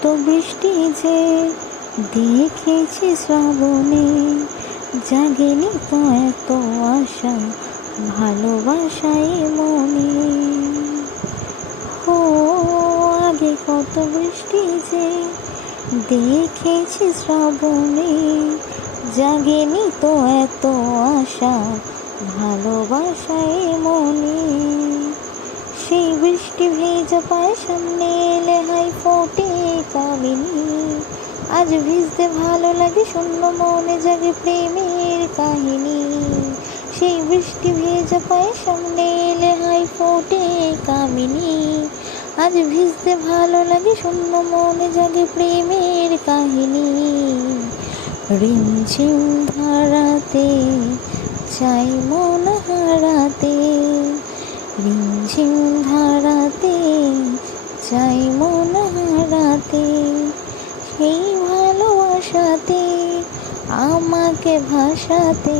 কত বৃষ্টি যে দেখেছি শ্রাবণে, জাগেনি তো এত আশা ভালোবাসায় মনে। ও আগে কত বৃষ্টি যে দেখেছি শ্রাবণে, জাগেনি তো এত আশা ভালোবাসায় মনে। সেই বৃষ্টি ভেজা পায় সামনে এলে হাই ফোটে কামিনী। আজ ভিজতে ভালো লাগে শূন্য মনে জাগে প্রেমের কাহিনী। সেই বৃষ্টি ভেজা পায় সামনে এলে হাই ফোটে কামিনী। আজ ভিজতে ভালো লাগে শূন্য মনে জাগে প্রেমের কাহিনী। রিমঝিম ধারাতে চাই মন হারাতে, রিমঝিম ধারাতে চাই মন হারাতে। সেই ভালোবাসাতে আমাকে ভাসাতে।